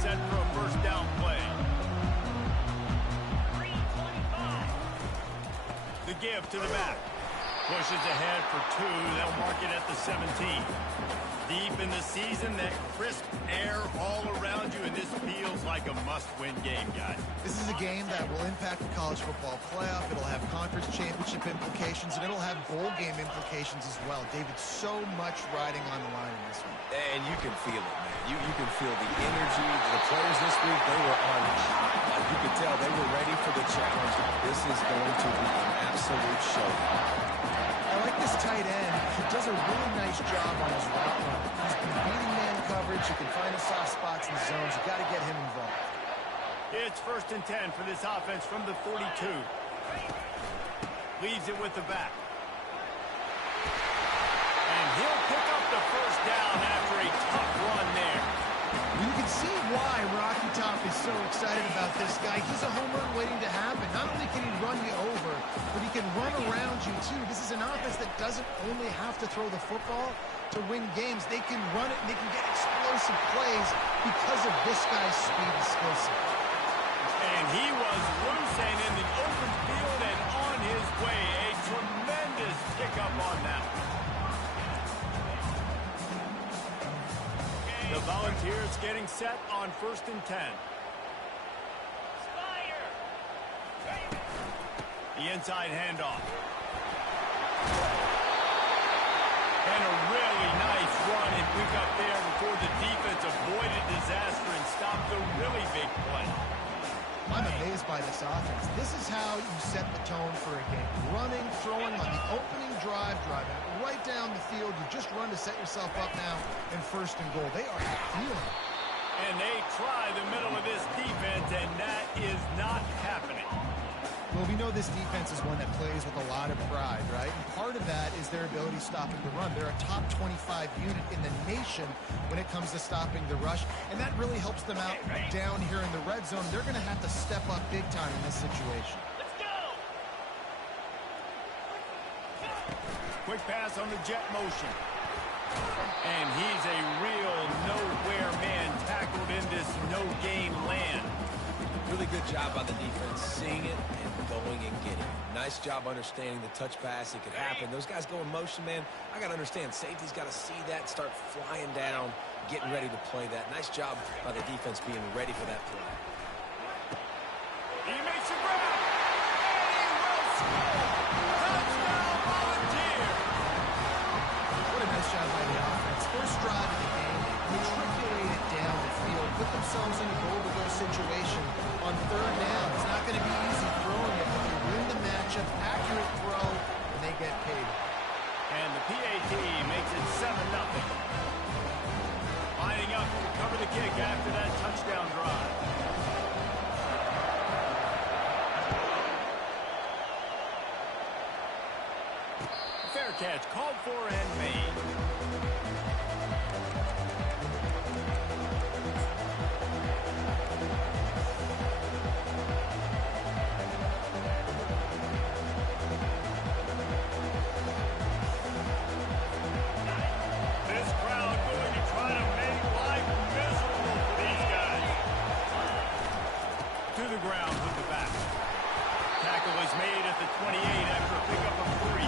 set for a first down play. The give to the back. Pushes ahead for 2. They'll mark it at the 17. Deep in the season, that crisp air all around you, and this feels like a must-win game, guys. This is a game that will impact the college football playoff. It'll have conference championship implications, and it'll have bowl game implications as well. David, so much riding on the line in this one. And you can feel it, man. You can feel the energy. The players this week, they were on high. Like you could tell they were ready for the challenge. This is going to be an absolute show. I like this tight end. He does a really nice job on his route run. He's been beating man coverage. You can find the soft spots in the zones. You got to get him involved. It's 1st and 10 for this offense from the 42. Leaves it with the back. And he'll pick up the first down after a tough run there. You can see why Rocky Top is so excited about this guy. He's a home run waiting to happen. Not only can he run you over, but he can run around you too. This is an offense that doesn't only have to throw the football to win games. They can run it and they can get explosive plays because of this guy's speed and skill set. And he was loose and in the open field and on his way. A tremendous pickup on that one. The Volunteers getting set on 1st and 10. The inside handoff. And a really nice run and pick up there before the defense avoided disaster and stopped a really big play. I'm amazed by this offense. This is how you set the tone for a game. Running, throwing on the opening drive, driving right down the field. You just run to set yourself up now in 1st and goal. They are feeling it. And they try the middle of this defense, and that is not happening. Well, we know this defense is one that plays with a lot of pride, right? And part of that is their ability stopping the run. They're a top 25 unit in the nation when it comes to stopping the rush, and that really helps them out down here in the red zone. They're going to have to step up big time in this situation. Let's go! Quick pass on the jet motion. And he's a real nowhere man tackled in this no-gain land. Really good job by the defense, seeing it and going and getting it. Nice job understanding the touch pass. It could happen. Those guys go in motion, man. I got to understand. Safety's got to see that, start flying down, getting ready to play that. Nice job by the defense being ready for that play. He makes a grab. And he will score. Touchdown, Volunteer. What a nice job by the offense. First drive of the game, matriculate it down the field, put themselves in a goal-to-go situation on 3rd down. It's not going to be easy throwing it, but they win the matchup, accurate throw, and they get paid. And the PAT makes it 7-0. Lining up to cover the kick after that touchdown drive. Fair catch called for and made. This crowd going to try to make life miserable for these guys. To the ground with the back. Tackle is made at the 28 after a pickup of 3.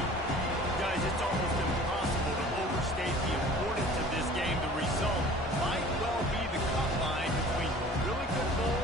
Guys, it's almost impossible to overstate the importance of this game. The result might well be the cut line between really good bowl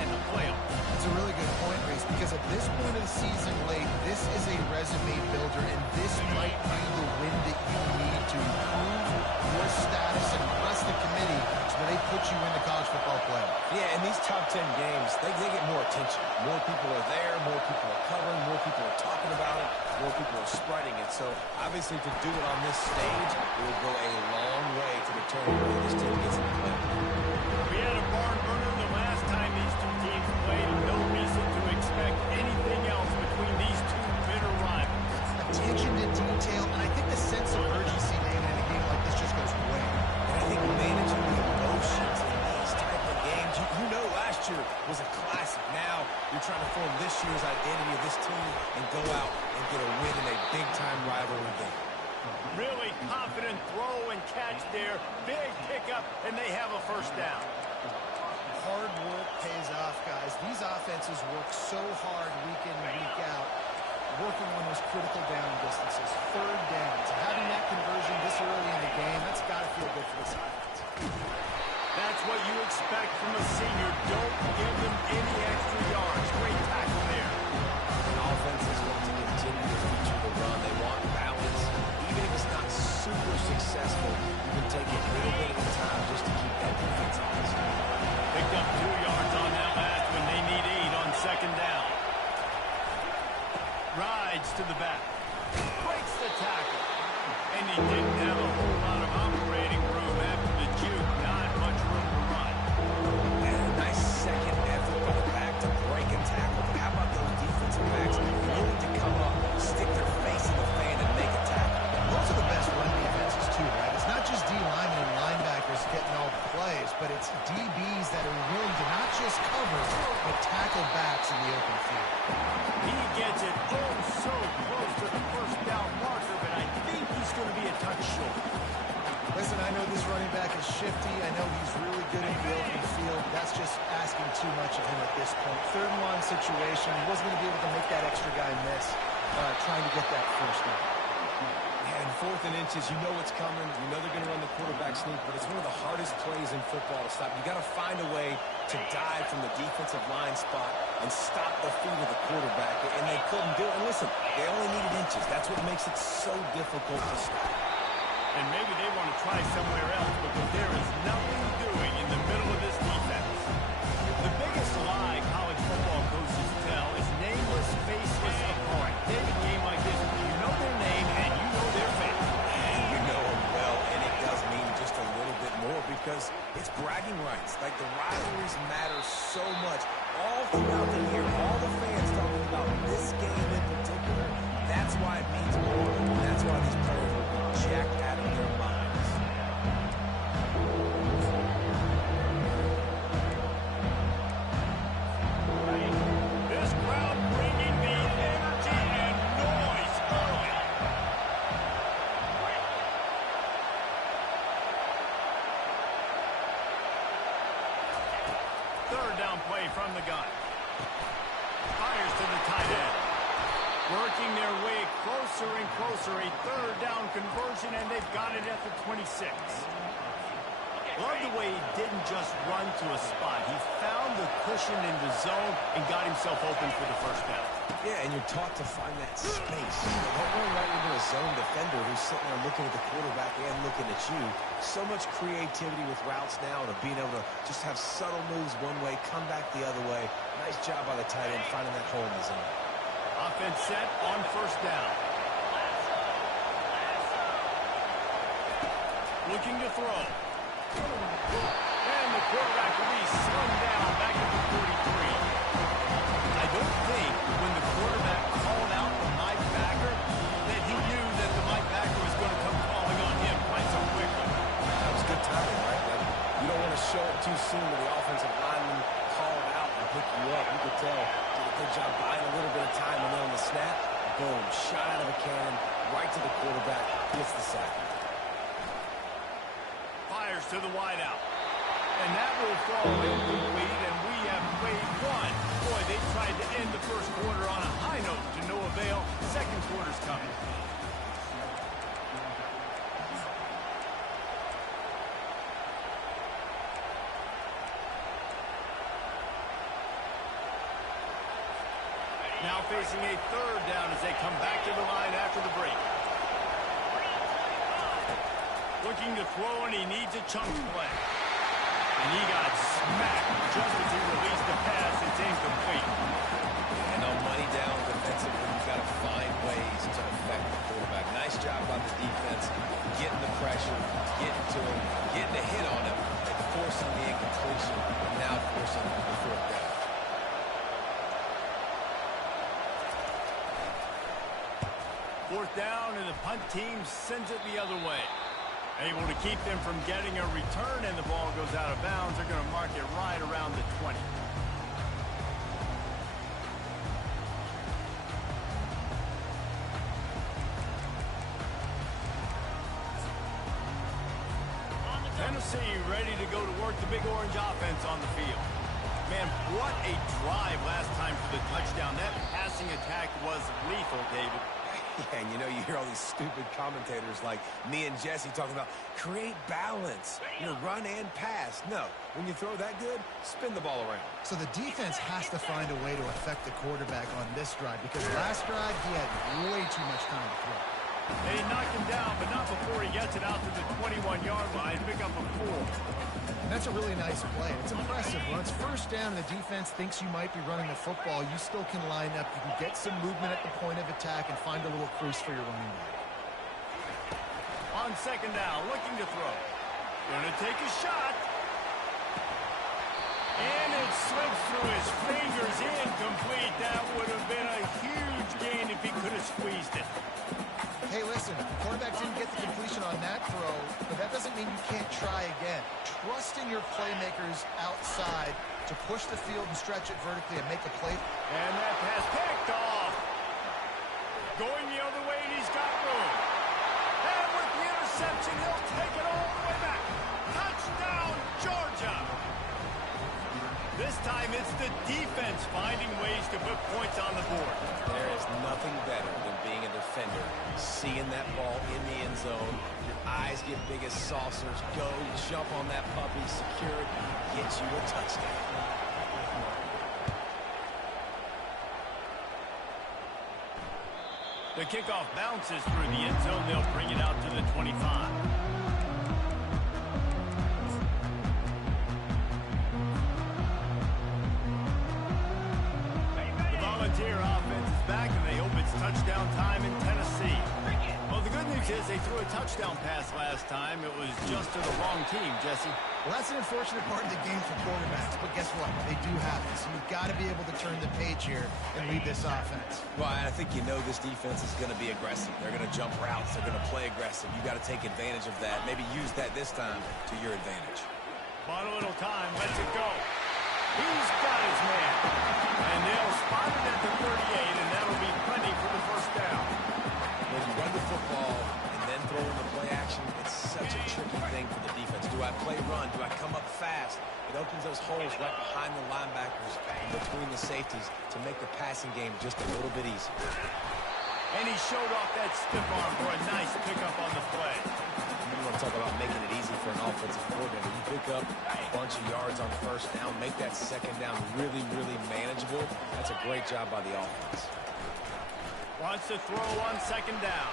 and the playoffs. It's a really good point, Reese, because at this point of the season late, this is a resume builder, and this might be the win that you need to improve your status and impress the committee so that they put you in the college football playoff. Yeah, in these top 10 games, they get more attention. More people are there, more people are covering, more people are talking about it, more people are spreading it. So, obviously, to do it on this stage, it will go a long way to determine whether this team gets in the playoff. We had a barn burner the last time these two teams played, and no reason to expect anything else between these two bitter rivals. Attention to detail, and I think the sense of urgency, David, in a game like this just goes way. And I think managing the emotions in these type of games, you know last year was a classic. Now you're trying to form this year's identity of this team and go out and get a win in a big-time rivalry game. Really confident throw and catch there. Big pickup, and they have a first down. defenses work so hard week in and week out, working on those critical down distances, third downs. Having that conversion this early in the game, that's got to feel good for this offense. That's what you expect from a senior. Don't give them any extra yards. Great tackle there. And offenses want to continue to feature the run. They want balance. Even if it's not super successful, you can take it a little bit at a time just to keep that defense honest. Picked up 2 yards on that last one. They need 8 on second down. Rides to the back. Breaks the tackle. And he didn't have a whole lot of operating room after the juke. Not much room to run. And a nice second effort by the back to break a tackle. But how about those defensive backs willing to come up, stick their face in the fan, and make a tackle? Those are the best run defenses too, right? It's not just D linemen and linebackers getting all the plays, but it's DBs that are willing to not just cover, but tackle backs in the open field. He gets it so close to the first down marker, but I think he's going to be a touch short. Listen, I know this running back is shifty. I know he's really good in the open field. That's just asking too much of him at this point. Third and long situation. He wasn't going to be able to make that extra guy miss, trying to get that first down. Yeah, and 4th and inches, you know what's coming. You know they're going to run the quarterback sneak, but it's one of the hardest plays in football to stop. You got to find a way to dive from the defensive line spot and stop the feet of the quarterback, and they couldn't do it. And listen, they only needed inches. That's what makes it so difficult to stop. And maybe they want to try somewhere else because there is nothing doing in the middle of this defense. The biggest lie college football coaches tell is nameless, faceless opponent. Take a game like this, you know their name and you know their face. And you know them well, and it does mean just a little bit more because it's bragging rights. Like the rivalries matter so much. All throughout the year, all the fans talking about this game in particular. That's why it means more, and that's why these players will be jacked out of their minds. This crowd bringing the energy and noise early. Third down play from the gun. Fires to the tight end. Working their way closer and closer. A third down conversion, and they've got it at the 26. Love the way he didn't just run to a spot. He found the cushion in the zone and got himself open for the first down. Yeah, and you're taught to find that space. Don't run right into a zone defender who's sitting there looking at the quarterback and looking at you. So much creativity with routes now and of being able to just have subtle moves one way, come back the other way. Nice job by the tight end finding that hole in the zone. Offense set on first down. Looking to throw. And the quarterback will be slung down back at the 43. I don't think when the quarterback called out the Mike backer that he knew that the Mike backer was going to come calling on him quite so quickly. That was good timing, right? You don't want to show it too soon to the offensive lineman, call it out and pick you up. You could tell, did a good job buying a little bit of time, and then on the snap, boom, shot out of a cannon, right to the quarterback, gets the sack. Fires to the wideout. And that will fall incomplete, and we have played one. Boy, they tried to end the first quarter on a high note to no avail. Second quarter's coming. Now facing a third down as they come back to the line after the break. Looking to throw, and he needs a chunk play. And he got smacked just as he released the pass. It's incomplete. And on money down defensively, you've got to find ways to affect the quarterback. Nice job by the defense, getting the pressure, getting to him, getting a hit on him, and forcing the incompletion, and now forcing the fourth down. Fourth down, and the punt team sends it the other way. Able to keep them from getting a return, and the ball goes out of bounds. They're going to mark it right around the 20. Tennessee ready to go to work the Big Orange offense on the field. man, what a drive last time for the touchdown. That passing attack was lethal, David. Yeah, and you know, you hear all these stupid commentators like me and Jesse talking about create balance, run and pass. No, when you throw that good, spin the ball around. So the defense has to find a way to affect the quarterback on this drive because last drive he had way too much time to throw. They knock him down, but not before he gets it out to the 21-yard line. Pick up a 4. And that's a really nice play. It's impressive. When it's first down and the defense thinks you might be running the football, you still can line up. You can get some movement at the point of attack and find a little crease for your running back. On second down, looking to throw. Going to take a shot. And it slips through his fingers, incomplete. That would have been a huge gain if he could have squeezed it. Hey, listen, the quarterback didn't get the completion on that throw, but that doesn't mean you can't try again. Trust in your playmakers outside to push the field and stretch it vertically and make a play. And that pass picked off. Going the other way, and he's got room. And with the interception, he'll take it all the way back. Touchdown, Georgia. This time, it's the defense finding ways to put points on the board. There is nothing better than being a defender, seeing that ball in the end zone. Your eyes get big as saucers. Go, jump on that puppy, secure it, get you a touchdown. The kickoff bounces through the end zone. They'll bring it out to the 25. Volunteer offense is back, and they hope it's touchdown time in Tennessee. Well, the good news is they threw a touchdown pass last time. It was just to the wrong team, Jesse. Well, that's an unfortunate part of the game for quarterbacks, but guess what? They do have it, so you've got to be able to turn the page here and lead this offense. Well, I think this defense is going to be aggressive. They're going to jump routes. They're going to play aggressive. You got to take advantage of that. Maybe use that this time to your advantage. Bought a little time. Lets it go. He's got his man. And they'll spot it at the 38, and that'll be plenty for the first down. When you run the football and then throw in the play action, it's such a tricky thing for the defense. Do I play run? Do I come up fast? It opens those holes right behind the linebackers and between the safeties to make the passing game just a little bit easier. And he showed off that stiff arm for a nice pickup on the play. You want to talk about making it easy for an offensive coordinator. You pick up a bunch of yards on first down, make that second down really, really manageable. That's a great job by the offense. Wants to throw on second down.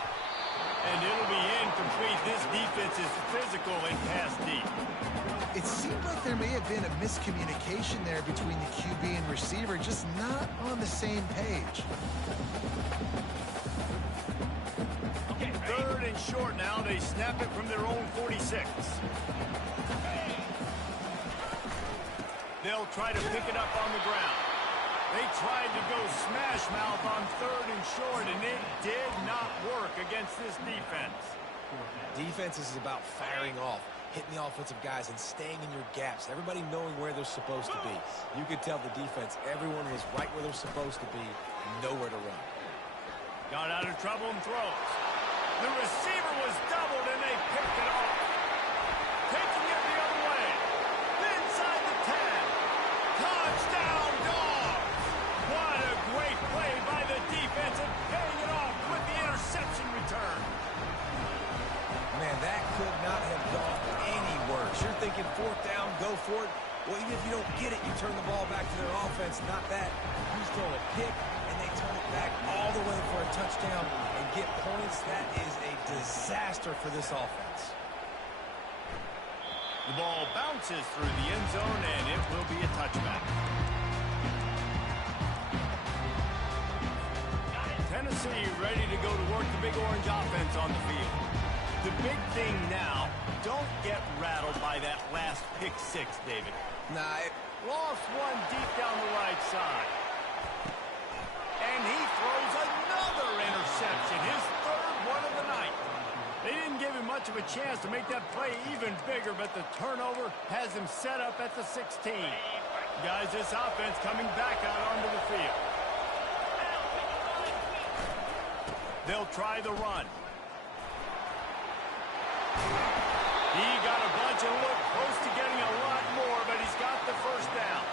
And it'll be incomplete. This defense is physical and pass deep. It seemed like there may have been a miscommunication there between the QB and receiver, just not on the same page. Third and short now. They snap it from their own 46. They'll try to pick it up on the ground. They tried to go smash mouth on third and short, and it did not work against this defense. Defense is about firing off, hitting the offensive guys and staying in your gaps. Everybody knowing where they're supposed to be. You could tell the defense, everyone was right where they're supposed to be, nowhere to run. Got out of trouble and throws. The receiver was doubled, and they picked it off. Taking it the other way. Inside the 10. Touchdown, Dogs! What a great play by the defense and paying it off with the interception return. Man, that could not have gone any worse. You're thinking fourth down, go for it. Well, even if you don't get it, you turn the ball back to their offense. Not that. He's throwing a pick, and they turn it back all the way for a touchdown and get points. That is a disaster for this offense. The ball bounces through the end zone, and it will be a touchback. Tennessee ready to go to work the Big Orange offense on the field. The big thing now, don't get rattled by that last pick six, David. Nah, Lost one deep down the right side. And he throws another interception, his third one of the night. They didn't give him much of a chance to make that play even bigger, but the turnover has him set up at the 16. Guys, this offense coming back out onto the field. They'll try the run. He got a bunch and looked close to getting a lot more, but he's got the first down.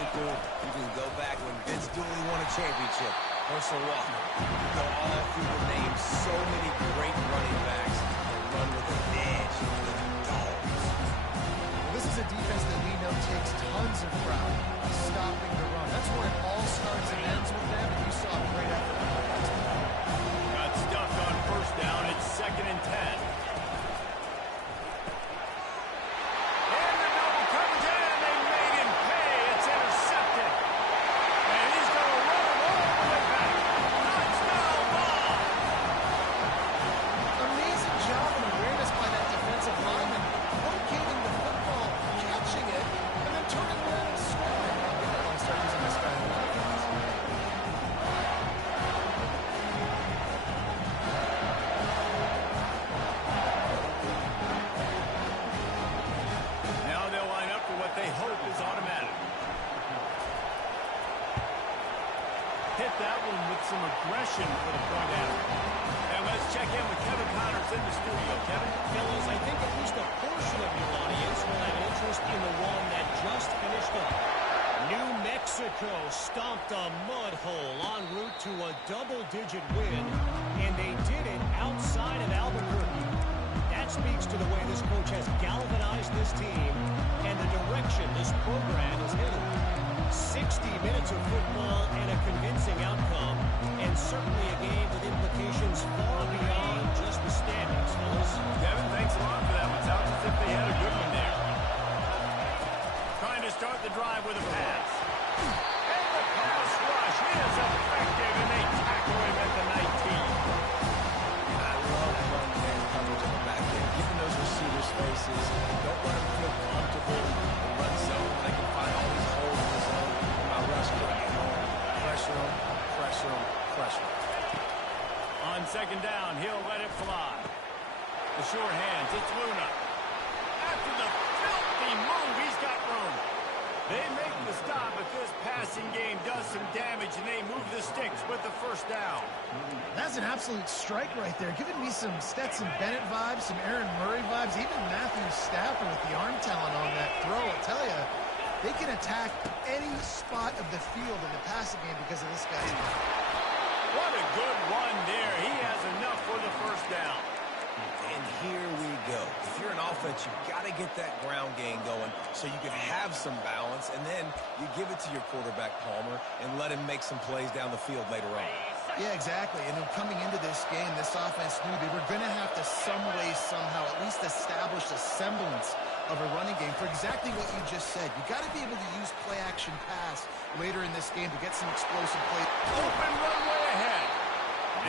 it do? You can go back when Vince Dooley won a championship. Herschel Walker. You go all through the names. So many great running backs that run with an edge with dogs. This is a defense that we know takes tons of pride in stopping the run. That's where it all starts and ends with them, and you saw a great effort on the last one. Got stuffed on first down. It's 2nd and 10. And the double coverage, and they made him pay. It's intercepted. And he's going to run him all the way back. Touchdown ball. Amazing job and awareness by that defensive lineman, locating the football, catching it, and then turning around and scoring. I'll start using this guy in a lot of things. Now they'll line up for what they hope is automatic. Hit that one with some aggression for the front end. And let's check in with Kevin Connors in the studio. Kevin? Fellas, I think at least a portion of your audience will have an interest in the one that just finished up. New Mexico stomped a mud hole en route to a double-digit win, and they did it outside of Albuquerque. That speaks to the way this coach has galvanized this team and the direction this program is headed. 60 minutes of football and a convincing outcome, and certainly a game with implications far beyond just the standings, fellas. Kevin, thanks a lot for that one. Sounds as if they had a good one there. Trying to start the drive with a pass. And the pass rush is effective, and they tackle him at the 19. I love run man coverage on the back end. Giving those receivers spaces. Don't let them feel comfortable in the run zone. They can find all these holes in the zone. My rush can get home. Pressure them, pressure them, pressure them. On 2nd down, he'll let it fly. The short hands, it's Luna. After the filthy move, he's got room. They make the stop, but this passing game does some damage, and they move the sticks with the 1st down. That's an absolute strike right there, giving me some Stetson Bennett vibes, some Aaron Murray vibes, even Matthew Stafford with the arm talent on that throw. I tell you, they can attack any spot of the field in the passing game because of this guy. What a good run there. He has enough for the 1st down. And here we go. If you're an offense, you've got to get that ground game going so you can have some balance, and then you give it to your quarterback, Palmer, and let him make some plays down the field later on. Yeah, exactly. And then coming into this game, this offense knew they were going to have to some way, somehow, at least establish a semblance of a running game for exactly what you just said. You got to be able to use play-action pass later in this game to get some explosive play. Open runway ahead.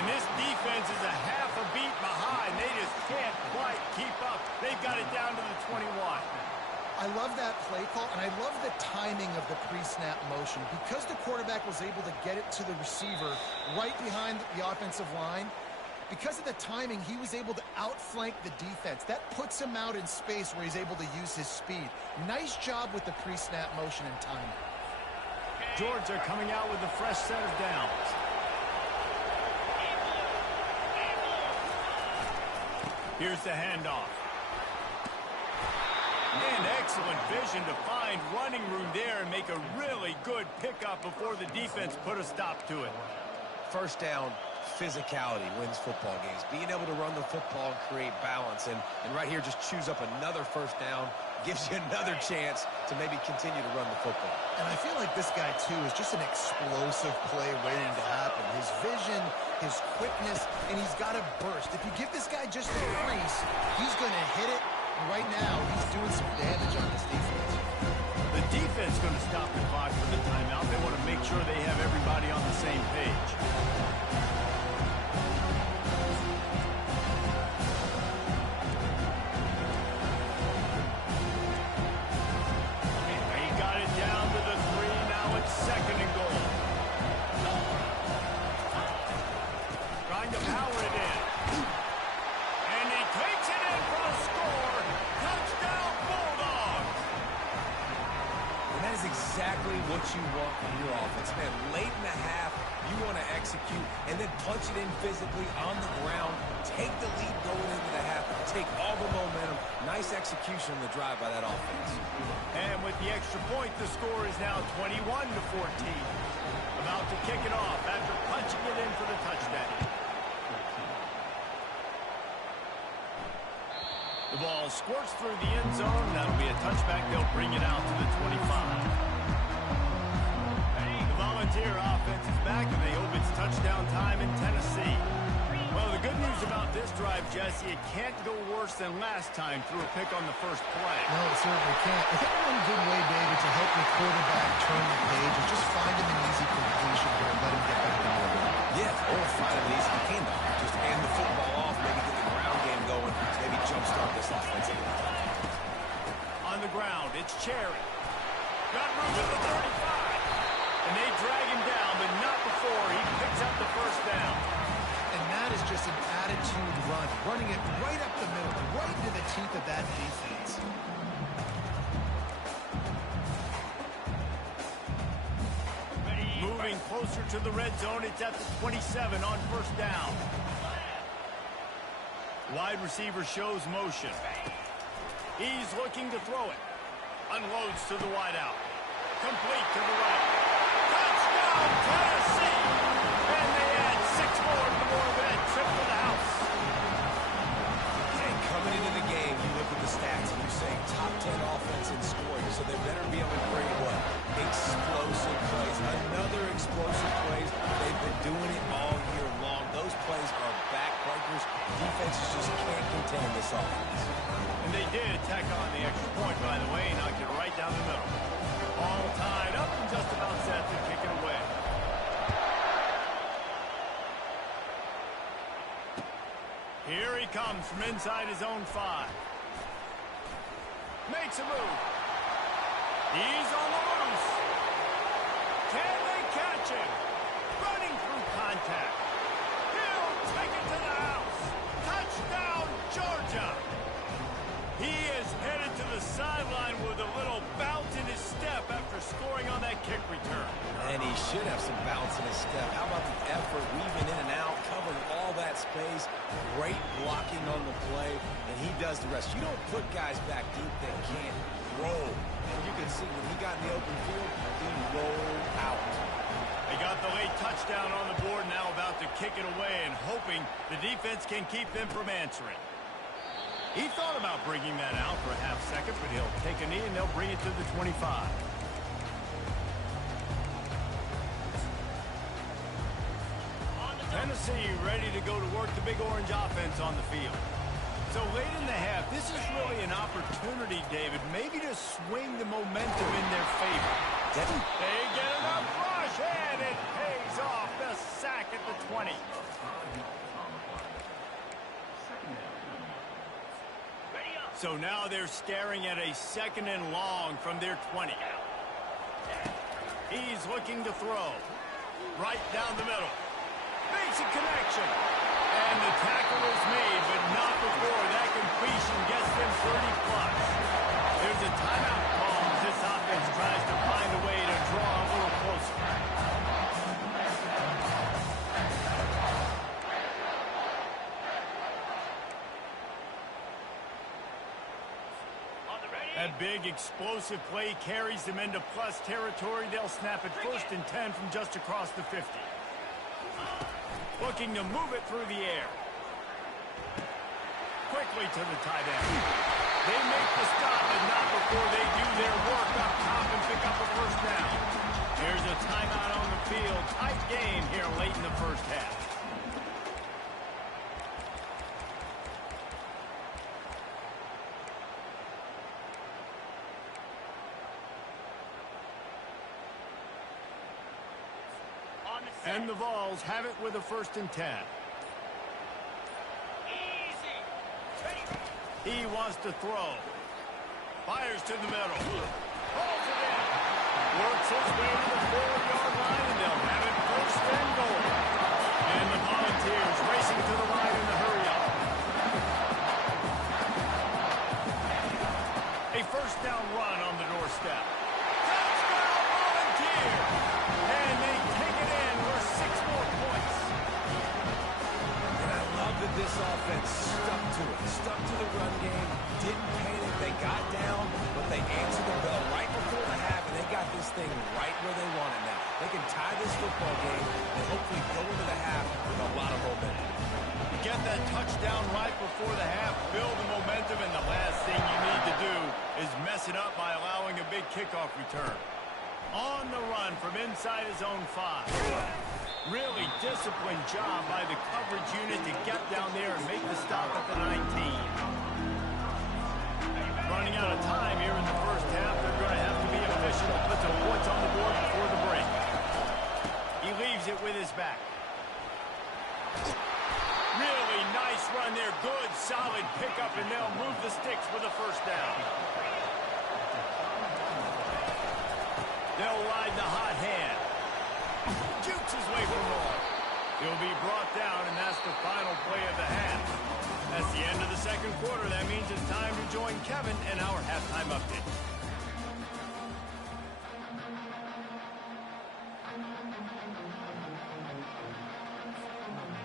And this defense is a half a beat behind. They just can't quite keep up. They've got it down to the 21. I love that play call, and I love the timing of the pre-snap motion. Because the quarterback was able to get it to the receiver right behind the offensive line, because of the timing, he was able to outflank the defense. That puts him out in space where he's able to use his speed. Nice job with the pre-snap motion and timing. Georgia coming out with a fresh set of downs. Here's the handoff. And excellent vision to find running room there and make a really good pickup before the defense put a stop to it. 1st down, physicality wins football games. Being able to run the football and create balance. And right here, just choose up another 1st down. Gives you another chance to maybe continue to run the football. And I feel like this guy, too, is just an explosive play waiting to happen. His vision, his quickness, and he's got a burst. If you give this guy just a crease, he's going to hit it. And right now, he's doing some damage on this defense. The defense going to stop the clock for the timeout. They want to make sure they have everybody on the same page. Exactly what you want from your offense. Man, late in the half, you want to execute and then punch it in physically on the ground. Take the lead going into the half. take all the momentum. Nice execution on the drive by that offense. And with the extra point, the score is now 21-14. About to kick it off after punching it in for the touchdown. The ball squirts through the end zone. That'll be a touchback. They'll bring it out to the 25. The Volunteer offense is back, and they hope it's touchdown time in Tennessee. Well, the good news about this drive, Jesse, it can't go worse than last time through a pick on the first play. No, it certainly can't. I think one good way, David, to help the quarterback turn the page is just find him an easy completion here and let him get back to work. Yeah, or find an easy handoff. Just hand the football off, maybe get the ground game going, maybe jumpstart this offensive line. On the ground, it's Cherry. Got room to the 35. And they drag him down, but not before he picks up the first down. And that is just an attitude run, running it right up the middle, right into the teeth of that defense. Moving closer to the red zone, it's at the 27 on first down. Wide receiver shows motion. He's looking to throw it. Unloads to the wideout. Complete to the right. Touchdown, Tennessee! And they add 6 more to more of that trip to the house. Hey, coming into the game, you look at the stats and you're saying top 10 offense in scoring, so they better be able to bring what? Explosive plays. Another explosive plays. They've been doing it all year long. Those plays are backbreakers. Defenses just can't contain this offense. And they did tack on the extra point, by the way, knocked it right down the middle. All tied up and just about set to kick it away. Here he comes from inside his own 5. Makes a move. He's on the loose. Can they catch him? Running through contact. He'll take it to the house. Touchdown, Georgia. He is headed to the sideline with a little bounce in his step after scoring on that kick return. And he should have some bounce in his step. How about the effort, weaving in and out, covering all that space, great blocking on the play, and he does the rest. You don't put guys back deep that can't roll. And you can see when he got in the open field, he rolled out. They got the late touchdown on the board, now about to kick it away and hoping the defense can keep them from answering. He thought about bringing that out for a half second, but he'll take a knee and they'll bring it to the 25. Tennessee ready to go to work the big orange offense on the field. So late in the half, this is really an opportunity, David, maybe to swing the momentum in their favor. They get enough rush, and it pays off. The sack at the 20. So now they're staring at a 2nd and long from their 20. He's looking to throw. Right down the middle. Makes a connection. And the tackle is made, but not before that completion gets them 30-plus. There's a timeout call as this offense tries to find a way to draw a little closer. That big explosive play carries them into plus territory. They'll snap it 1st and 10 from just across the 50. Looking to move it through the air. Quickly to the tight end. They make the stop, but not before they do their work up top and pick up a first down. Here's a timeout on the field. Tight game here late in the first half. And the Vols have it with a 1st and 10. He wants to throw. Fires to the middle. Holds it in. Works his way to the 4-yard line, and they'll have it 1st and goal. And the Volunteers racing to the line in the hurry-up. A 1st down run on the doorstep. Touchdown, Volunteers! And they take it in for 6 more points. And I love that this offense stuck to to it. Stuck to the run game, didn't panic. They got down, but they answered the bell right before the half, and they got this thing right where they want it now. They can tie this football game and hopefully go into the half with a lot of momentum. You get that touchdown right before the half, build the momentum, and the last thing you need to do is mess it up by allowing a big kickoff return. On the run from inside his own 5. Really disciplined job by the coverage unit to get down there and make the stop at the 19. Running out of time here in the first half. They're going to have to be efficient to put some points on the board before the break. He leaves it with his back. Really nice run there. Good, solid pickup, and they'll move the sticks for the first down. They'll ride the hot hand. Jukes his way from home. He'll be brought down, and that's the final play of the half. That's the end of the second quarter. That means it's time to join Kevin in our halftime update.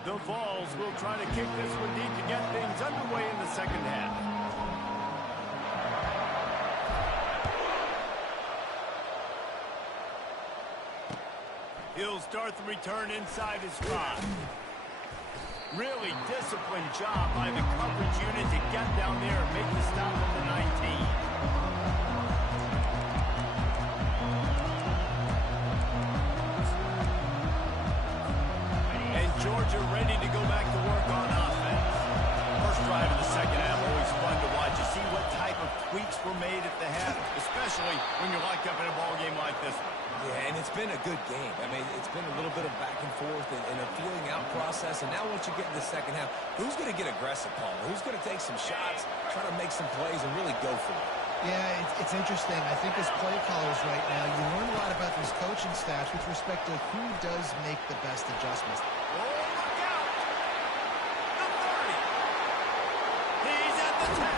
The Vols will try to kick this one deep to get things underway in the second half. He'll start the return inside his 5. Really disciplined job by the coverage unit to get down there and make the stop at the 19. And Georgia ready to go back to work on offense. First drive of the second half, always fun to watch. You see what type of tweaks were made at the half, especially when you're locked up in a ball game like this one. Yeah, and it's been a good game. I mean, it's been a little bit of back and forth and a feeling out process. And now once you get in the second half, who's going to get aggressive, Paul? Who's going to take some shots, try to make some plays, and really go for it? Yeah, it's interesting. I think as play callers right now, you learn a lot about these coaching staffs with respect to who does make the best adjustments. Oh, look out! The 30. He's at the 10.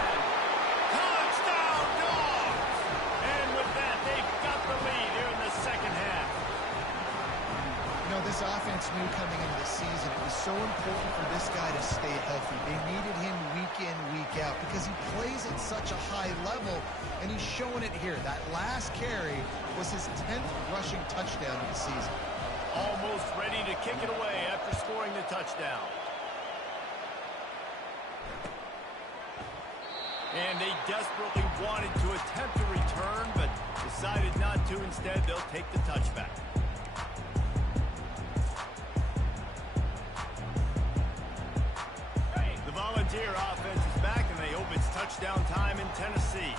Touchdown, Dogs! And with that, they've got the lead here in the second half. You know, this offense knew coming into the season it was so important for this guy to stay healthy. They needed him week in, week out because he plays at such a high level, and he's showing it here. That last carry was his 10th rushing touchdown of the season. Almost ready to kick it away after scoring the touchdown. And they desperately wanted to attempt a return, but decided not to. Instead, they'll take the touchback. The Volunteer offense is back, and they hope it's touchdown time in Tennessee.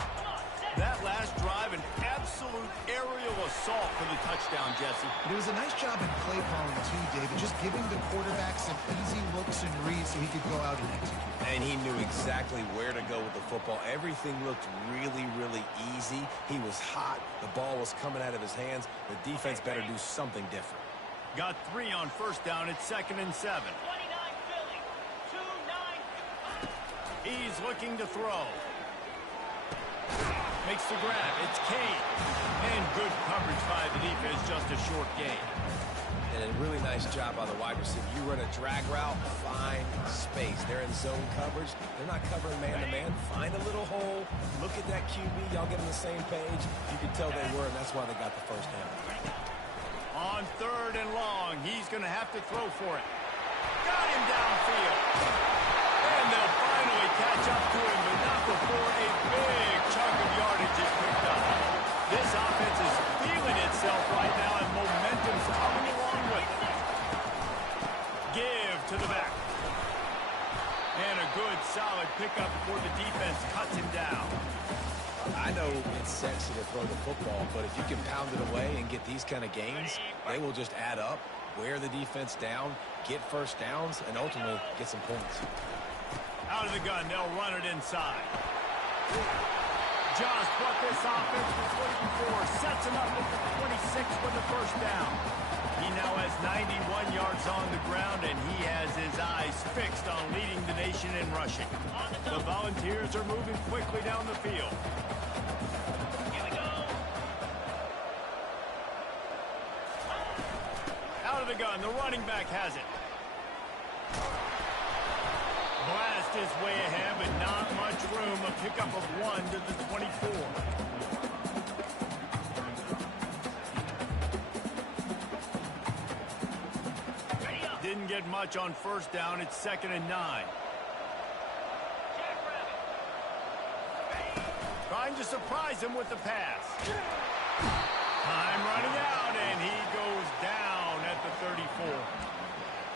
That last drive, an absolute aerial assault for the touchdown, Jesse. But it was a nice job in play calling, too, David, just giving the quarterback some easy looks and reads so he could go out and execute. And he knew exactly where to go with the football. Everything looked really, really easy. He was hot. The ball was coming out of his hands. The defense better do something different. Got 3 on first down. It's 2nd and 7. He's looking to throw. Makes the grab. It's Kane. And good coverage by the defense. Just a short gain. And a really nice job by the wide receiver. You run a drag route, find space. They're in zone coverage. They're not covering man-to-man. Find a little hole. Look at that QB. Y'all get on the same page. You can tell they were, and that's why they got the first down. On 3rd and long, he's going to have to throw for it. Got him downfield. And they'll finally catch up to him, but not before a big chunk of yardage is picked up. This offense is feeling itself right now, and momentum's coming along with it. Give to the back. And a good, solid pickup before the defense cuts him down. I know it's sexy to throw the football, but if you can pound it away and get these kind of gains, they will just add up, wear the defense down, get first downs, and ultimately get some points. Out of the gun, they'll run it inside. Just what this offense was looking for. Sets him up at the 26 for the first down. He now has 91 yards on the ground, and he has his eyes fixed on leading the nation in rushing. The Volunteers are moving quickly down the field. Here we go. Out of the gun, the running back has it. Blast his way ahead room, a pickup of 1 to the 24. Didn't get much on first down. It's 2nd and 9. Trying to surprise him with the pass. Time running out, and he goes down at the 34.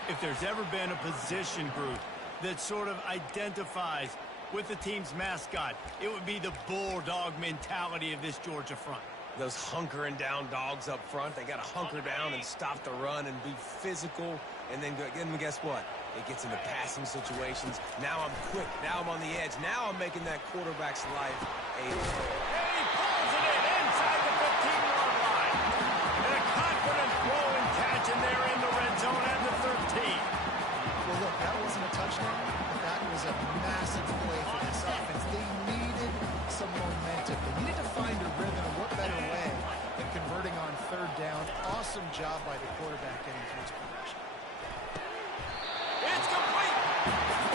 If there's ever been a position group that sort of identifies with the team's mascot, it would be the bulldog mentality of this Georgia front. Those hunkering down dogs up front, they got to hunker down and stop the run and be physical. And then guess what? It gets into passing situations. Now I'm quick. Now I'm on the edge. Now I'm making that quarterback's life a... And he pulls it in inside the 15-yard line. And a confident throw and catch, and they're in the red zone at the 13. Well, look, that wasn't a touchdown, but that was a massive play for this offense. They needed some momentum. They needed to find a rhythm. What better way than converting on 3rd down? Awesome job by the quarterback getting through his progression. It's complete.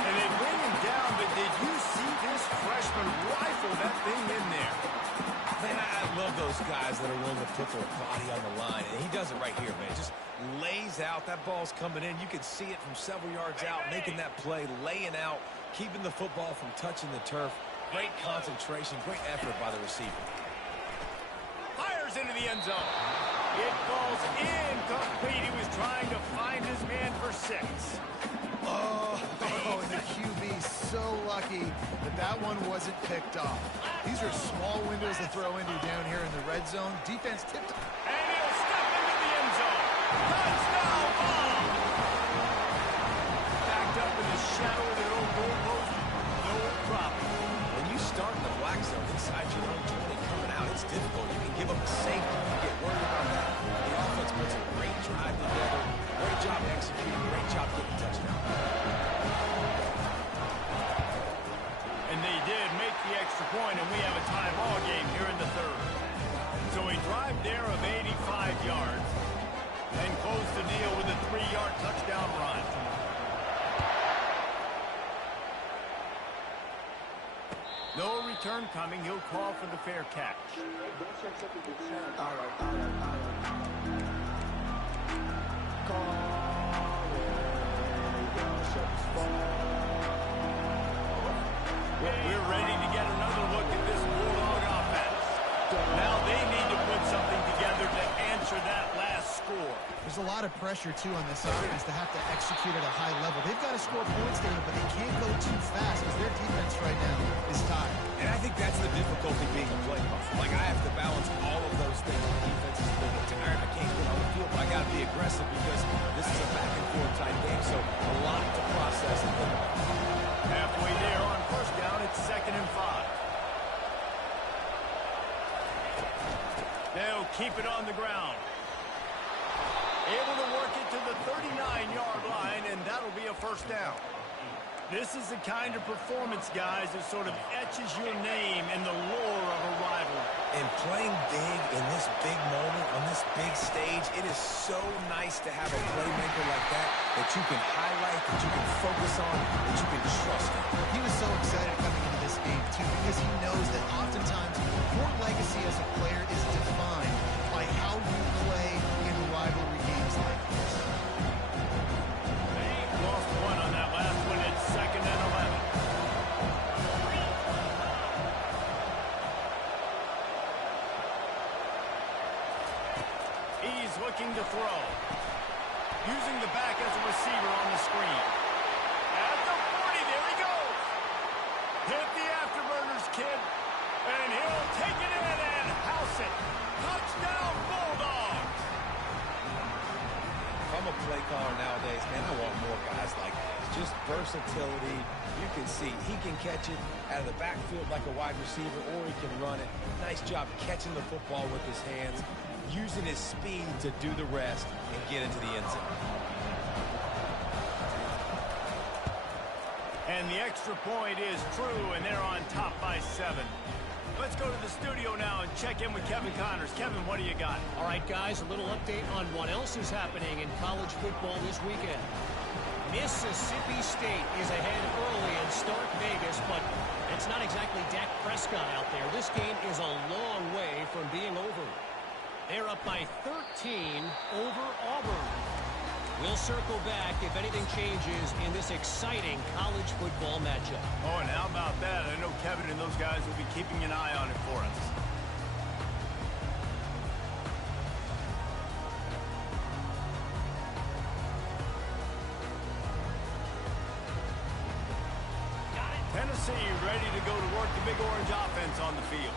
And they bring him down, but did you see this freshman rifle that thing in there? Man, I love those guys that are willing to put their body on the line. And he does it right here, man. Just lays out. That ball's coming in. You can see it from several yards out, making that play, laying out, keeping the football from touching the turf. Great concentration, great effort by the receiver. Fires into the end zone. It falls incomplete. He was trying to find his man for 6. Oh, and the QB so lucky that that one wasn't picked off. These are small windows to throw into down here in the red zone. Defense tipped. And he'll step into the end zone. Touchdown ball. Backed up in the shadow of their own goalpost. No problem. When you start in the black zone inside your own 20 coming out, it's difficult. You can give up a safety. You get worried about that. The offense puts a great drive together. Great job executing. Great job getting a touchdown. And they did make the extra point, and we have a tie ball game here in the 3rd. So a drive there of 85 yards and close the deal with a 3-yard touchdown run. No return coming. He'll call for the fair catch. We're ready to get another look at this Bulldog offense. Now they need to put something together to answer that last score. There's a lot of pressure, too, on this offense to have to execute at a high level. They've got to score points, David, but they can't go too fast because their defense right now is tired. And I think that's the difficulty being a play caller. Like, I have to balance all of those things. The defense is a little bit tired. I can't get on the field, but I got to be aggressive because this is a back-and-forth type game, so a lot to process and think about. Halfway there on first down, it's 2nd and 5. They'll keep it on the ground. Able to work it to the 39-yard line, and that'll be a first down. This is the kind of performance, guys, that sort of etches your name in the lore of a rival. And playing big in this big moment, on this big stage, it is so nice to have a playmaker like that you can highlight, that you can focus on, that you can trust in. He was so excited coming into this game, too, because he knows that oftentimes your legacy as a player is defined by how you play in rivalry games like this. They lost one on that last one. It's 2nd and 11. He's looking to throw. Using the back as a receiver on the screen. At the 40, there he goes. Hit the afterburners, kid. And he'll take it in and house it. Touchdown, Bulldogs. If I'm a play caller nowadays, man, I want more guys like this. Just versatility. You can see he can catch it out of the backfield like a wide receiver, or he can run it. Nice job catching the football with his hands, using his speed to do the rest and get into the end zone. And the extra point is true, and they're on top by 7. Let's go to the studio now and check in with Kevin Connors. Kevin, what do you got? All right, guys, a little update on what else is happening in college football this weekend. Mississippi State is ahead early in Stark Vegas, but it's it's not exactly Dak Prescott out there. This game is a long way from being over. They're up by 13 over Auburn. We'll circle back if anything changes in this exciting college football matchup. Oh, and how about that? I know Kevin and those guys will be keeping an eye on it for us. Tennessee ready to go to work the Big Orange offense on the field.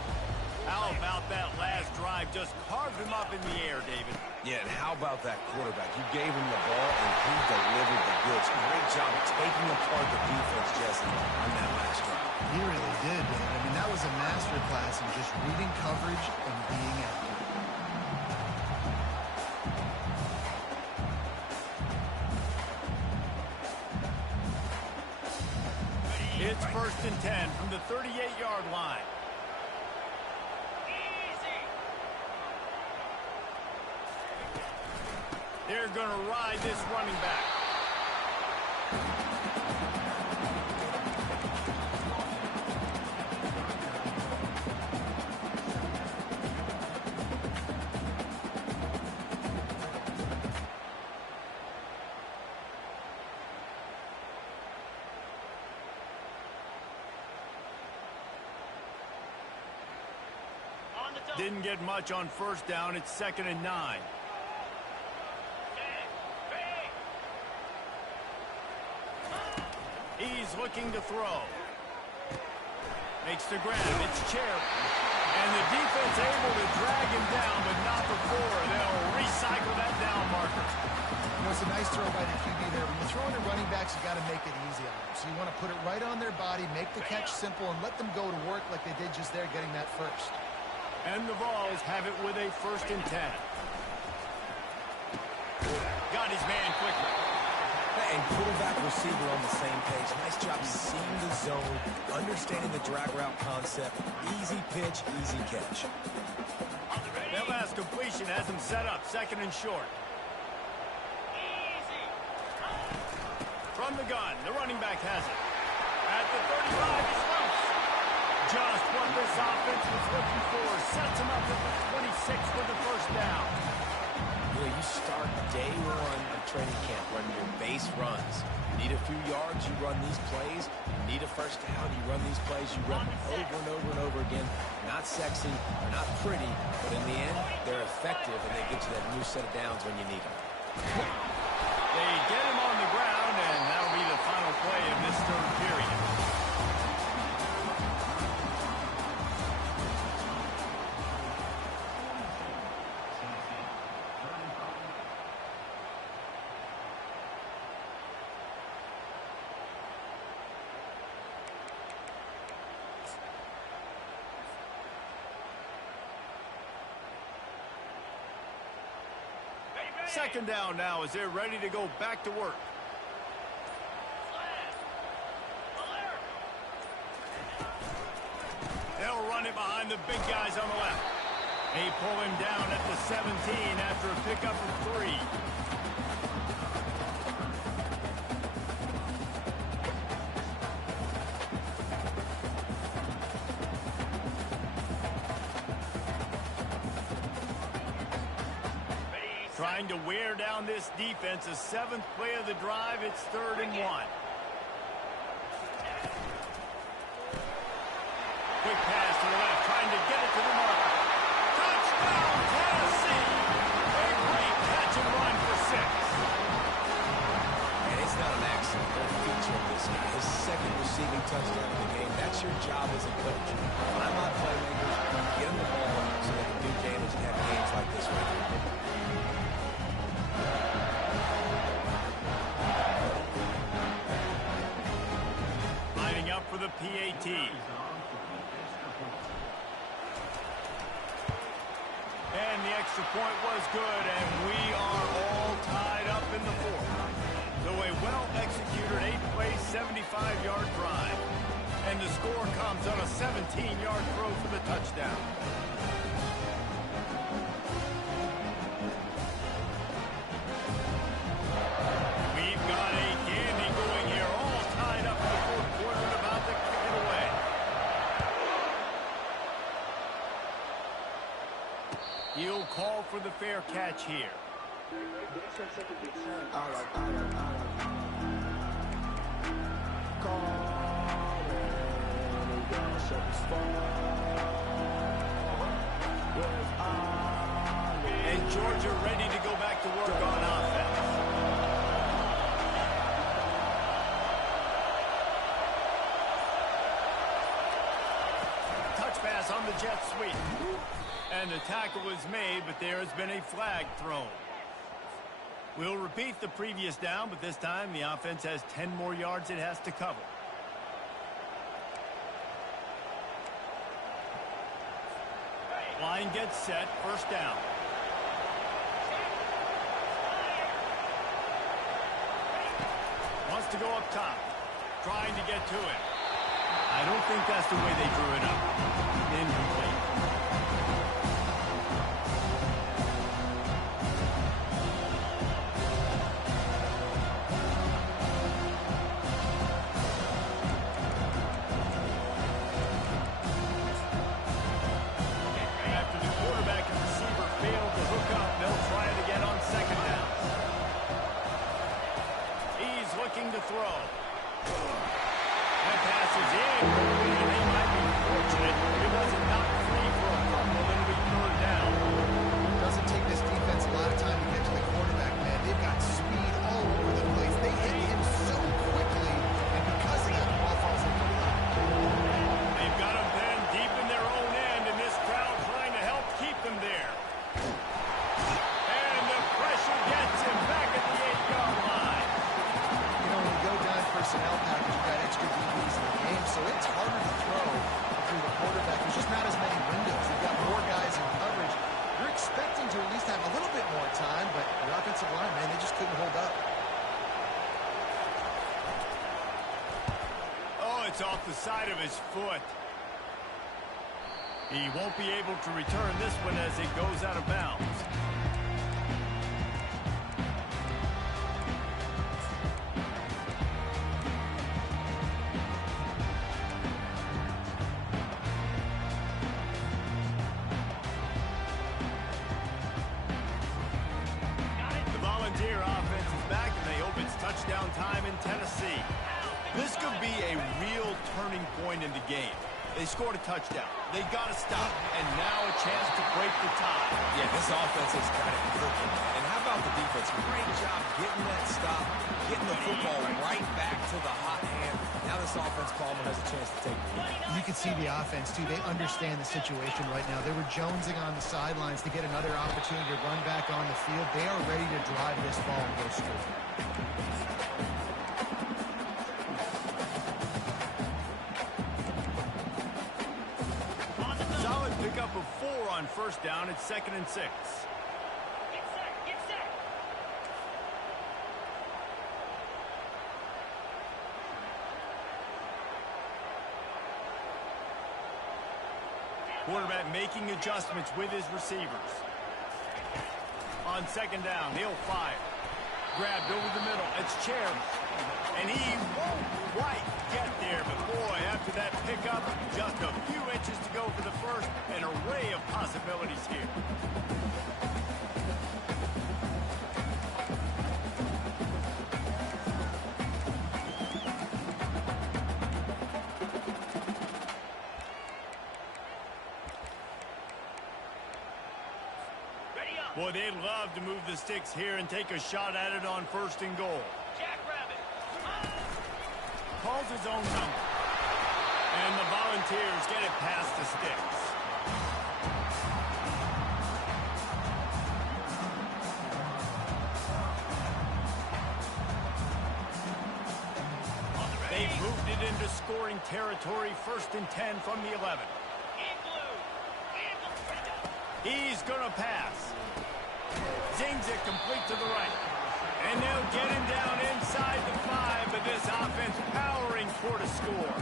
How about that last drive? Just carved him up in the air, David. Yeah, and how about that quarterback? You gave him the ball, and he delivered the goods. Great job taking apart the defense, Jesse, on that last drive. He really did, David. I mean, that was a masterclass in just reading coverage and being accurate. It's 1st and 10 from the 38-yard line. They're going to ride this running back. Didn't get much on 1st down. It's 2nd and 9. He's looking to throw. Makes the grab. It's Cherry. And the defense able to drag him down, but not before. They'll recycle that down marker. You know, it's a nice throw by the QB there. When you're throwing to running backs, you got to make it easy on them. So you want to put it right on their body, make the catch simple, and let them go to work like they did just there, getting that first. And the Vols have it with a 1st and 10. Got his man quickly. And quarterback receiver on the same page. Nice job seeing the zone, understanding the drag route concept. Easy pitch, easy catch. That last completion has him set up 2nd and short. From the gun, the running back has it. At the 35, he's loose. Just what this offense was looking for. Sets him up at the 26 for the 1st down. You start day one of training camp running your base runs. Need a few yards, you run these plays. Need a 1st down, you run these plays. You run them over and over and over again. Not sexy, they're not pretty, but in the end, they're effective, and they get you that new set of downs when you need them. They get him on the ground, and that'll be the final play of this 3rd period. Second down now as they're ready to go back to work. They'll run it behind the big guys on the left. They pull him down at the 17 after a pickup of 3. Trying to wear down this defense. A 7th play of the drive. It's 3rd and 1. Quick pass to the left. Trying to get it to the marker. Touchdown, Tennessee! A great catch and run for 6. And it's not an accident. They're a feature of this guy. His 2nd receiving touchdown of the game. That's your job as a coach. Find my playmakers, get them the ball so they can do damage and have games like this right now. For the PAT. And the extra point was good, and we are all tied up in the 4th. So a well-executed 8-play, 75-yard drive. And the score comes on a 17-yard throw for the touchdown. We've got a dandy going here, all tied up in the 4th quarter and about to kick it away. catch here. And Georgia ready to go back to work on offense. Touch pass on the jet sweep. And the tackle was made, but there has been a flag thrown. We'll repeat the previous down, but this time the offense has 10 more yards it has to cover. Line gets set, first down. Wants to go up top, trying to get to it. I don't think that's the way they drew it up. Incomplete. After the quarterback and receiver failed to hook up, they'll try it again on second down. He's looking to throw. That pass is in, and they might be fortunate it wasn't knocked free for a fumble and we third down. Doesn't take this defense a lot of time to get to the quarterback, man. They've got speed all over the place. They hit him so quickly, and because of that, the ball falls into the lap. They've got him pinned deep in their own end, and this crowd trying to help keep them there. And the pressure gets him back at the 8-yard line. You know, when you go down personnel package, you've got extra DBs in the game, so it's harder to throw through the quarterback. There's just not as many windows. They've got more guys in coverage. You're expecting to at least have a little bit more time, but the offensive line, man, they just couldn't hold up. Oh, it's off the side of his foot. He won't be able to return this one as it goes out of bounds. The Volunteer offense is back, and they hope it's touchdown time in Tennessee. This could be a real turning point in the game. They scored a touchdown. They got to stop, and now a chance to break the tie. Yeah, this offense is kind of cooking. And how about the defense? Great job getting that stop, getting the football right back to the hot hand. Now this offense, Palmer, has a chance to take the lead. You can see the offense, too. They understand the situation right now. They were jonesing on the sidelines to get another opportunity to run back on the field. They are ready to drive this ball and go score. Solid pickup of 4 on first down. It's 2nd and 6. Get set. Quarterback making adjustments with his receivers. On second down, he'll fire. Grabbed over the middle. It's Cherry. And he won't quite get there. But boy, after that pickup, just a few inches to go for the first. An array of possibilities here. Boy, they'd love to move the sticks here and take a shot at it on 1st and goal. Jackrabbit. Calls his own number. And the Volunteers get it past the sticks. They've moved it into scoring territory, 1st and 10 from the 11. He's going to pass. Zings it complete to the right. And they'll get him down inside the 5, but this offense powering for the score.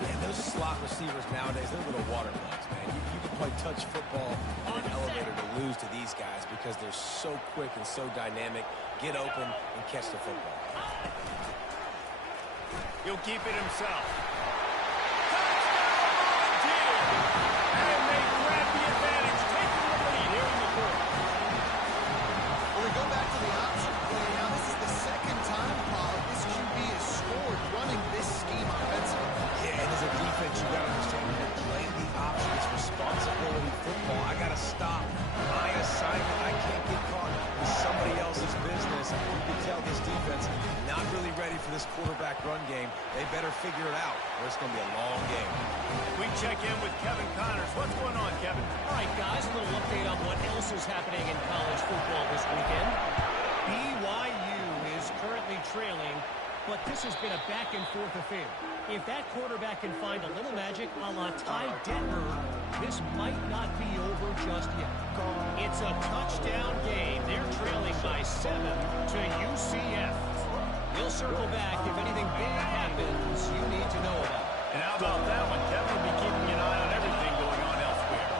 Man, those slot receivers nowadays, they're little water bugs, man. You can play touch football on an elevator to lose to these guys because they're so quick and so dynamic. Get open and catch the football. He'll keep it himself. Touchdown, Volunteer! And they grab the advantage, taking the lead here in the fourth. figure it out, or it's going to be a long game. We check in with Kevin Connors. What's going on, Kevin? All right, guys, a little update on what else is happening in college football this weekend. BYU is currently trailing, but this has been a back-and-forth affair. If that quarterback can find a little magic a la Ty Detmer, this might not be over just yet. It's a touchdown game. They're trailing by 7 to UCF. We'll circle back if anything big happens you need to know about. And how about that one? Kevin will be keeping an eye on everything going on elsewhere.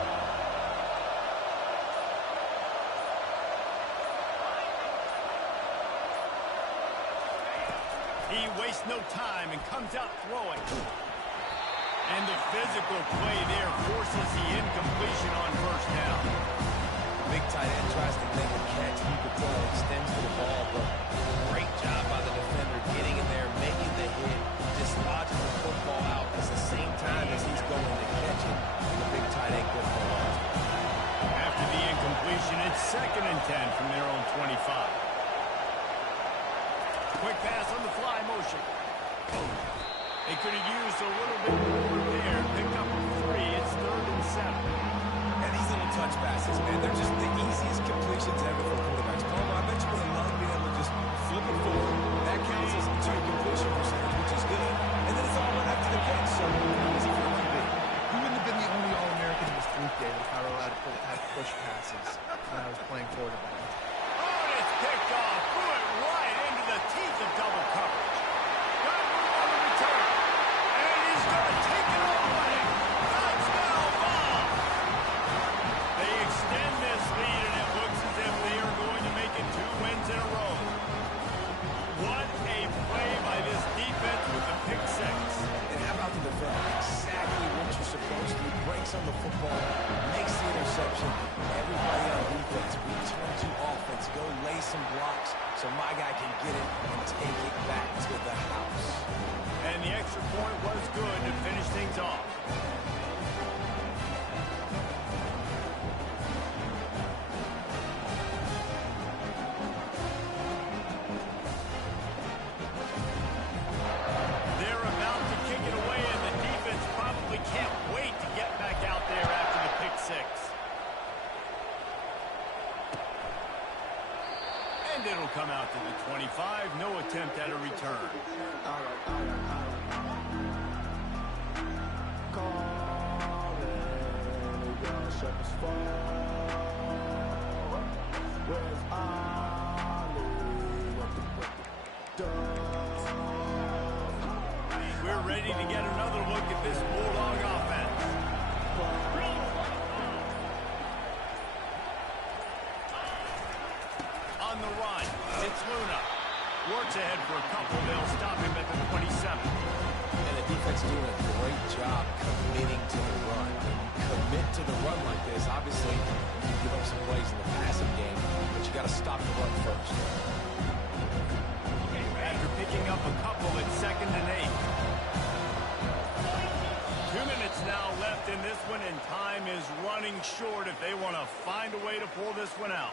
He wastes no time and comes out throwing. And the physical play there forces the incompletion on first down. Big tight end tries to make a catch. You could tell extends to the ball, but great job by the defender getting in there, making the hit, dislodging the football out at the same time as he's going to catch it. And the big tight end couldn't hold on. After the incompletion, it's 2nd and 10 from their own 25. Quick pass on the fly motion. They could have used a little bit more there. Pick up a 3. It's 3rd and 7. And these little touch passes, man, they're just the easiest completions ever for quarterbacks. Palmer, I bet you would have loved being able to just flip it forward. That counts as to your completion percentage, which is good. And then it's all right after the catch, so easy for a QB. He wouldn't have been the only All-American in his group game if I were allowed to have push passes when I was playing quarterback. Oh, and it's picked off. Threw it right into the teeth of double coverage. Got to move on the return. And he's going to take it all away. Touchdown ball. They extend this lead, and it looks as if they are going to make it 2 wins in a row. What a play by this defense with the pick 6. And how about the defender? Exactly what you're supposed to do. Breaks on the football, makes the interception. Everybody on defense, return to offense. Go lay some blocks so my guy can get it and take it back to the house. And the extra point was good to finish things off. They're about to kick it away, and the defense probably can't wait to get back out there after the pick 6. And it'll come out to the 25. No attempt at a return. We're ready to get another look at this Bulldog offense. On the run, it's Luna. Works ahead for a couple. They'll stop him at the 27. And the defense doing a great job committing to the run. When you commit to the run like this, obviously you give up some plays in the passing game, but you got to stop the run first. After picking up a couple, it's 2nd and 8. 2 minutes now left in this one, and time is running short if they want to find a way to pull this one out.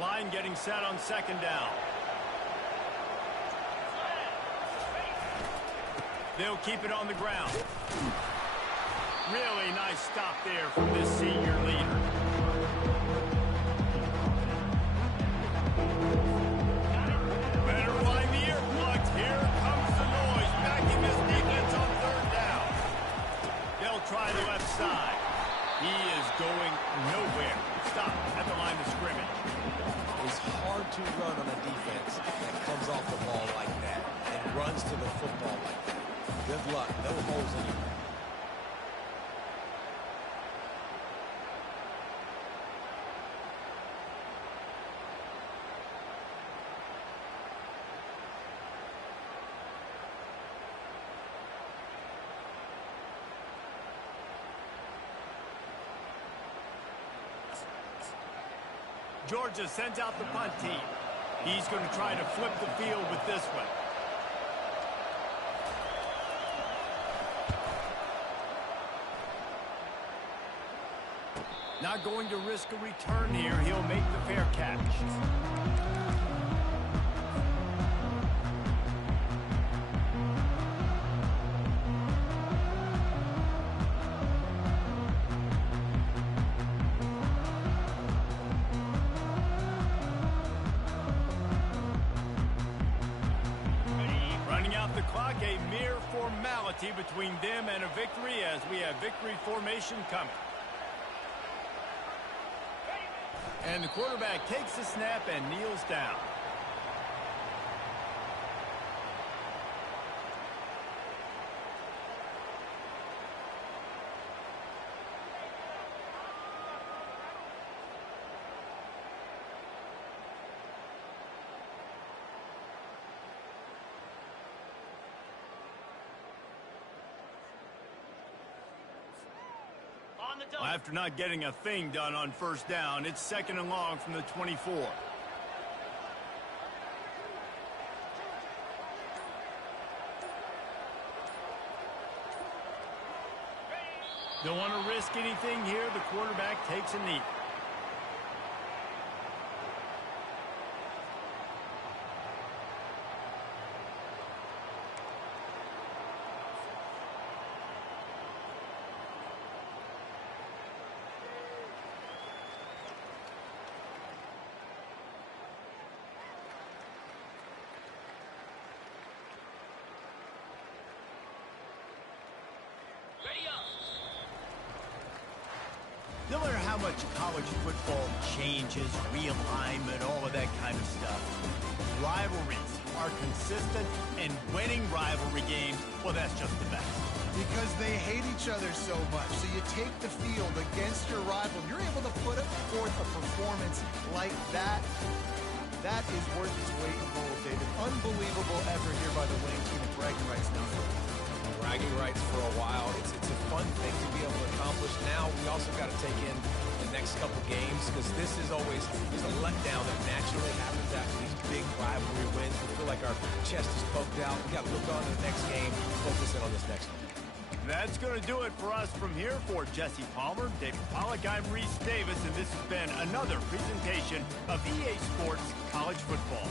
Line getting set on 2nd down. They'll keep it on the ground. Really nice stop there from this senior leader. Better line the earplugs. Here comes the noise. Backing this defense on 3rd down. They'll try the left side. He is going nowhere. Stop at the line of scrimmage. It's hard to run on a defense that comes off the ball like that and runs to the football like that. Good luck. No holes anywhere. Georgia sends out the punt team. He's going to try to flip the field with this one. Not going to risk a return here. He'll make the fair catch. clock, a mere formality between them and a victory as we have victory formation coming. And the quarterback takes the snap and kneels down. After not getting a thing done on first down, it's 2nd and long from the 24. Don't want to risk anything here. The quarterback takes a knee. No matter how much college football changes, realignment, all of that kind of stuff, rivalries are consistent, and winning rivalry games, well, that's just the best. Because they hate each other so much. So you take the field against your rival. You're able to put forth a performance like that. That is worth its weight in gold, David. Unbelievable effort here by the winning team of bragging rights now. Bragging rights for a while. It's a fun thing to be able to accomplish. Now we also got to take in the next couple games because this is always a letdown that naturally happens after these big rivalry wins. We feel like our chest is poked out. We got to look on to the next game, focus in on this next one. That's going to do it for us from here. For Jesse Palmer, David Pollack, I'm Reese Davis, and this has been another presentation of EA Sports College Football.